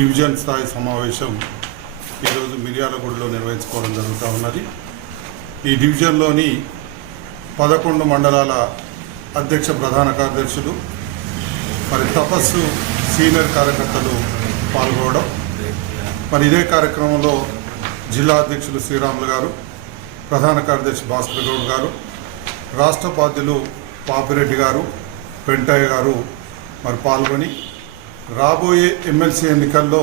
Division స్థాయి సమావేశం ఈరోజు మిర్యాలగూడలో నిర్వహించుకోవడం జరుగుతూ ఉన్నది. ఈ డివిజన్లోని పదకొండు మండలాల అధ్యక్ష ప్రధాన కార్యదర్శులు మరి తపస్సు సీనియర్ కార్యకర్తలు పాల్గొనడం. మరి ఇదే కార్యక్రమంలో జిల్లా అధ్యక్షులు శ్రీరాములు గారు ప్రధాన కార్యదర్శి భాస్కర్ గౌడ్ గారు రాష్ట్రపాధ్యులు పాపిరెడ్డి గారు పెంటయ్య గారు మరి పాల్గొని రాబోయే ఎమ్మెల్సీ ఎన్నికల్లో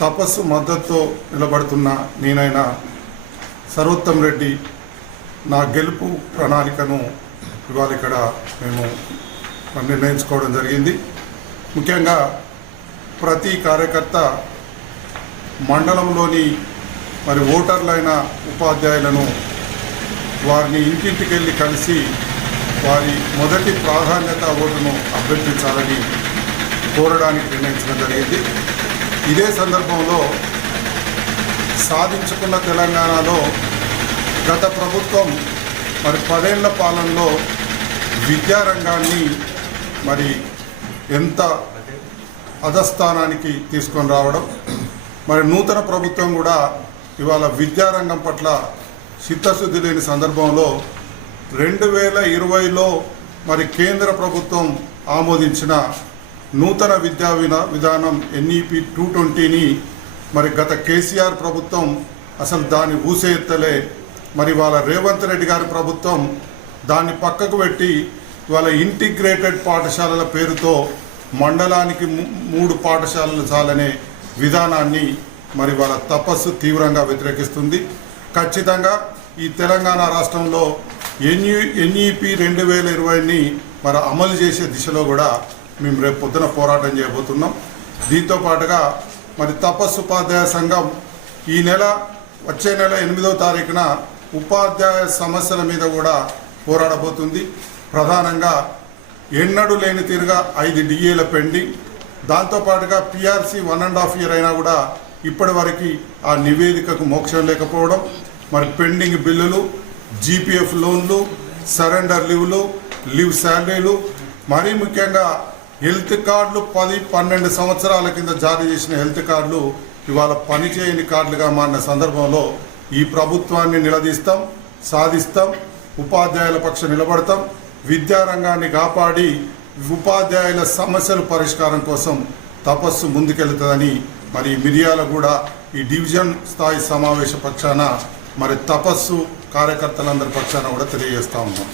తపస్సు మద్దతుతో నిలబడుతున్న నేనైనా సర్వోత్తం రెడ్డి నా గెలుపు ప్రణాళికను ఇవాళ ఇక్కడ మేము నిర్ణయించుకోవడం జరిగింది. ముఖ్యంగా ప్రతి కార్యకర్త మండలంలోని మరి ఓటర్లైన ఉపాధ్యాయులను వారిని ఇంటింటికి వెళ్ళి కలిసి వారి మొదటి ప్రాధాన్యత ఓటును అభ్యర్థించాలని కోరడానికి నిర్ణయించడం జరిగింది. ఇదే సందర్భంలో సాధించుకున్న తెలంగాణలో గత ప్రభుత్వం మరి పదేళ్ళ పాలనలో విద్యారంగాన్ని మరి ఎంత అధస్థానానికి తీసుకొని రావడం మరి నూతన ప్రభుత్వం కూడా ఇవాళ విద్యారంగం పట్ల చిత్తశుద్ధి లేని సందర్భంలో రెండు వేల ఇరవైలో మరి కేంద్ర ప్రభుత్వం ఆమోదించిన నూతన విద్యా విధానం ఎన్ఈపి టూ ట్వంటీని మరి గత కేసీఆర్ ప్రభుత్వం అసలు దాన్ని ఊసే ఎత్తలే మరి వాళ్ళ రేవంత్ రెడ్డి గారి ప్రభుత్వం దాన్ని పక్కకు పెట్టి వాళ్ళ ఇంటిగ్రేటెడ్ పాఠశాలల పేరుతో మండలానికి మూడు పాఠశాలలు చాలనే విధానాన్ని మరి వాళ్ళ తపస్సు తీవ్రంగా వ్యతిరేకిస్తుంది. ఖచ్చితంగా ఈ తెలంగాణ రాష్ట్రంలో ఎన్యు ఎన్ఈపి రెండు వేల ఇరవైని మరి అమలు చేసే దిశలో కూడా మేము రేపు పొద్దున పోరాటం చేయబోతున్నాం. దీంతో పాటుగా మరి తపస్సు ఉపాధ్యాయ సంఘం ఈ నెల వచ్చే నెల ఎనిమిదో తారీఖున ఉపాధ్యాయ సమస్యల మీద కూడా పోరాడబోతుంది. ప్రధానంగా ఎన్నడూ లేని తీరుగా ఐదు డిఏల పెండింగ్. దాంతోపాటుగా PRC one and half year అయినా కూడా ఇప్పటి వరకు ఆ నివేదికకు మోక్షం లేకపోవడం మరి పెండింగ్ బిల్లులు జీపీఎఫ్ లోన్లు సరెండర్ లీవ్లు లీవ్ శాలరీలు మరీ ముఖ్యంగా హెల్త్ కార్డులు పది పన్నెండు సంవత్సరాల కింద జారీ చేసిన హెల్త్ కార్డులు ఇవాళ పనిచేయని కార్డులుగా మారిన సందర్భంలో ఈ ప్రభుత్వాన్ని నిలదీస్తాం సాధిస్తాం ఉపాధ్యాయుల పక్ష నిలబడతాం విద్యారంగాన్ని కాపాడి ఉపాధ్యాయుల సమస్యల పరిష్కారం కోసం తపస్సు ముందుకెళ్తుందని మరి మిరియాల కూడా ఈ డివిజన్ స్థాయి సమావేశ పక్షాన మరి తపస్సు కార్యకర్తలందరి పక్షాన కూడా తెలియజేస్తా ఉన్నాం.